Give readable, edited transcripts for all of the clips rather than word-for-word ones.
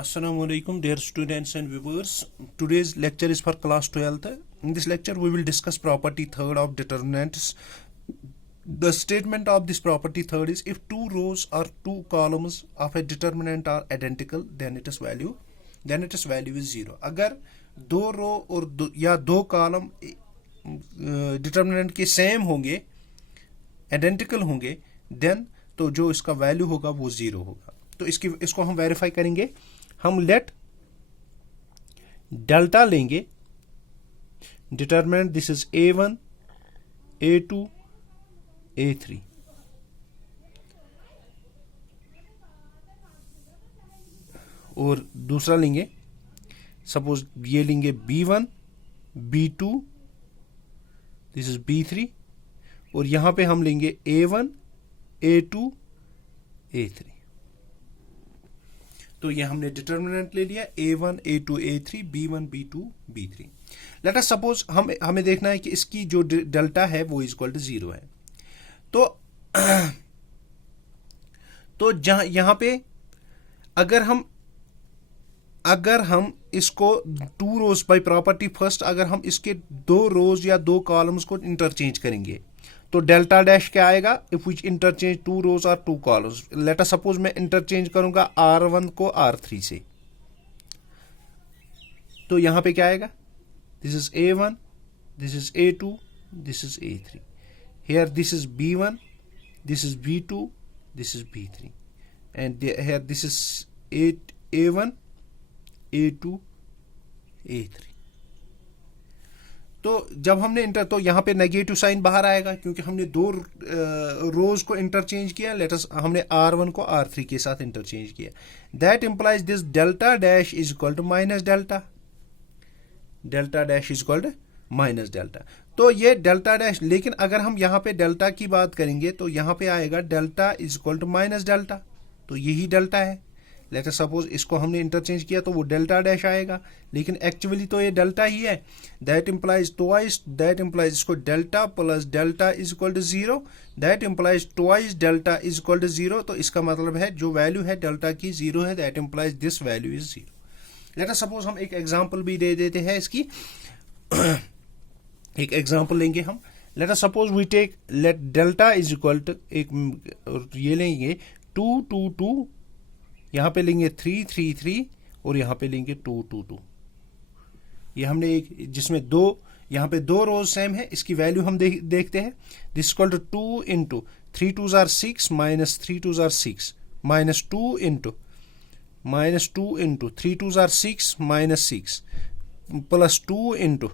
Assalamu alaikum, dear students and viewers. Today's lecture is for class 12th. In this lecture, we will discuss property third of determinants. The statement of this property third is if two rows or two columns of a determinant are identical, then its value is zero. अगर दो रो और या दो column determinant के same होंगे, identical होंगे, then तो जो इसका वैल्यू होगा वो जीरो होगा. तो इसको हम वेरीफाई करेंगे. हम लेट डेल्टा लेंगे. Determinant this is A1, A2, A3. और दूसरा लेंगे, सपोज ये लेंगे B1, B2, this is B3. और यहां पे हम लेंगे A1, A2, A3. तो ये हमने डिटर्मिनेंट ले लिया A1, A2, A3, B1, B2, B3. Late us suppose हमें देखना है कि इसकी जो डेल्टा है वो इक्वल टू जीरो है. तो यहां पे अगर हम इसको two rows by property first, अगर हम इसके दो रोज या दो कॉलम्स को इंटरचेंज करेंगे तो डेल्टा डैश क्या आएगा. If which interchange two rows और two columns, late us suppose मैं इंटरचेंज करूंगा R1 को R3 से, तो यहां पे क्या आएगा. This is A1, this is A2, this is A3. Here this is B1, this is B2, this is B3, and here this is A1, A2, A3. तो जब हमने तो यहां पे नेगेटिव साइन बाहर आएगा क्योंकि हमने दो रोज को इंटरचेंज किया. हमने R1 को R3 के साथ इंटरचेंज किया. That implies this delta dash is equal to minus delta. Delta dash is equal to minus delta. तो ये डेल्टा डैश, लेकिन अगर हम यहां पे डेल्टा की बात करेंगे तो यहां पे आएगा delta is equal to minus delta. तो यही डेल्टा है. लेट अस सपोज इसको हमने इंटरचेंज किया तो वो डेल्टा डैश आएगा, लेकिन एक्चुअली तो ये डेल्टा ही है. That implies twice, that implies इसको delta plus delta is equal to zero. That implies twice delta is equal to zero. तो इसका मतलब है जो वैल्यू है डेल्टा की जीरो है. That implies this value is zero. Late us suppose हम एक एग्जांपल भी दे देते हैं इसकी. एक एग्जांपल लेंगे हम. Let us suppose we take let delta is equal to, एक ये लेंगे 2, 2, 2, यहां पे लेंगे 3, 3, 3 और यहां पे लेंगे 2, 2, 2. ये हमने एक जिसमें दो, यहां पे दो रोज सेम है, इसकी वैल्यू हम देखते हैं. This equal to 2 into 3 2s are 6 minus 3 2s are 6 minus 2 into 3 2s are 6 minus 6 plus 2 into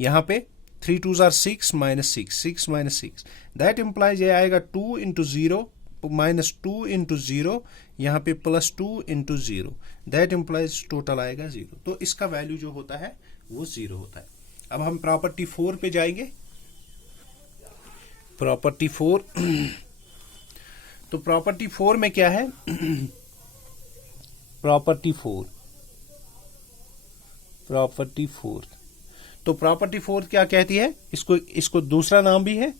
यहां पे 3 2s are 6 minus 6 minus 6. That implies ये आएगा 2 इंटू 0 माइनस 2 इंटू 0, यहां पे plus 2 into 0. That implies total आएगा 0. तो इसका वैल्यू जो होता है वो 0 होता है. अब हम प्रॉपर्टी 4 पे जाएंगे. प्रॉपर्टी 4 तो प्रॉपर्टी 4 में क्या है. प्रॉपर्टी 4 तो प्रॉपर्टी 4 क्या कहती है. इसको दूसरा नाम भी है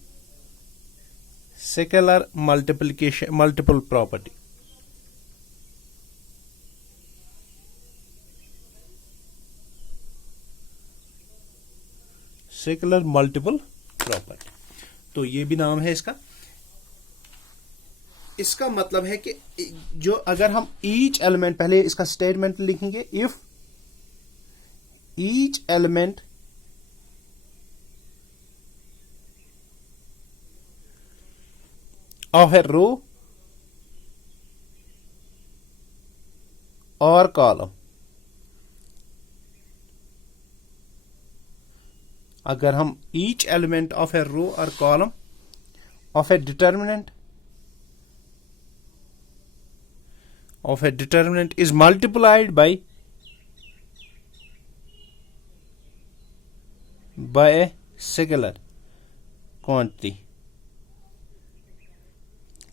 scalar multiple property. Scalar multiple property, तो ये भी नाम है इसका. इसका मतलब है कि जो अगर हम ईच एलिमेंट, पहले इसका स्टेटमेंट लिखेंगे. If each element of a row or column, अगर हम each element of a row or column of a determinant is multiplied by a scalar quantity.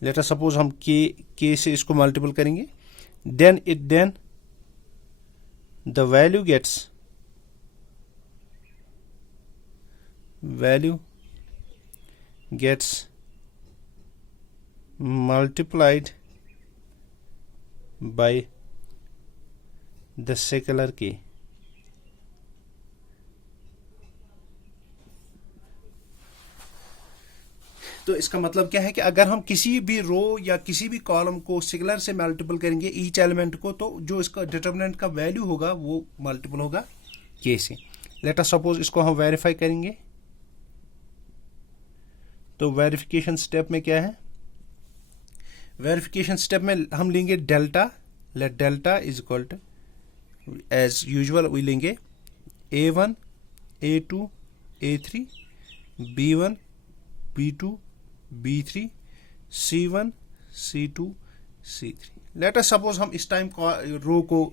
Let us suppose हम के से इसको multiple करेंगे. Then the value gets multiplied by the scalar k. तो इसका मतलब क्या है कि अगर हम किसी भी रो या किसी भी कॉलम को सिकुलर से मल्टीपल करेंगे ईच एलिमेंट को, तो जो इसका डिटर्मिनेंट का वैल्यू होगा वो मल्टीपल होगा के से। लेट अस सपोज इसको हम वेरीफाई करेंगे। तो वेरिफिकेशन स्टेप में क्या है, वेरिफिकेशन स्टेप में हम लेंगे delta. Let delta is equal to as usual we लेंगे A1 A2 A3 B1 B2 B3 C1 C2 C3। Late us suppose हम इस टाइम रो को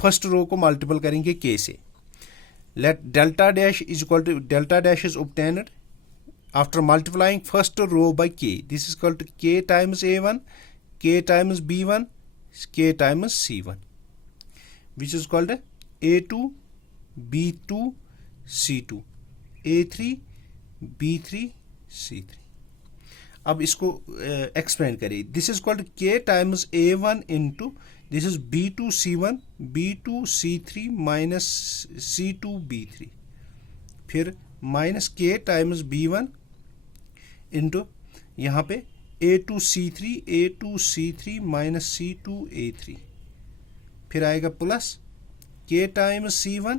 फर्स्ट रो को मल्टीपल करेंगे के से। Let delta dash is equal to delta dash is obtained after multiplying first row by k. This is equal to k times A1, k times B1, k times C1, which is called A2, B2, C2, A3, B3, C3. अब इसको expand करिए। This is called k times A1 into this is B2 C1, B2 C3 minus C2 B3, फिर minus k times B1 into यहाँ पे A2 C3 minus C2 A3, फिर आएगा plus k times C1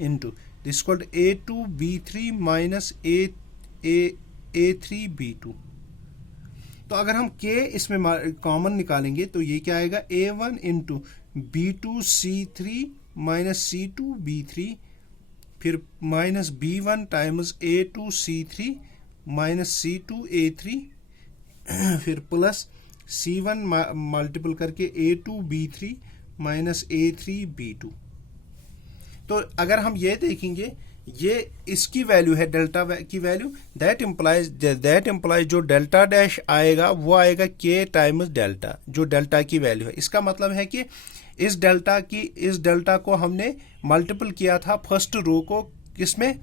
into this called A2 B3 minus A3 B2। तो अगर हम k इसमें common निकालेंगे तो ये क्या आएगा A1 into B2 C3 minus C2 B3, फिर minus B1 times A2 C3 minus C2 A3, फिर प्लस C1 मल्टीपल करके A2 B3 minus A3 B2। तो अगर हम ये देखेंगे ये इसकी वैल्यू है डेल्टा की वैल्यू, दैट इम्प्लाइज जो डेल्टा डैश आएगा वो आएगा k टाइम्स डेल्टा, जो डेल्टा की वैल्यू है। इसका मतलब है कि इस डेल्टा को हमने मल्टीपल किया था फर्स्ट रो को किसमें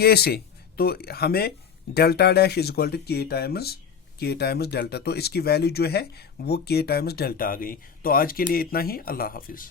k से, तो हमें delta dash is equal to k times delta. तो इसकी वैल्यू जो है वो k टाइम्स डेल्टा आ गई। तो आज के लिए इतना ही। अल्लाह हाफिज।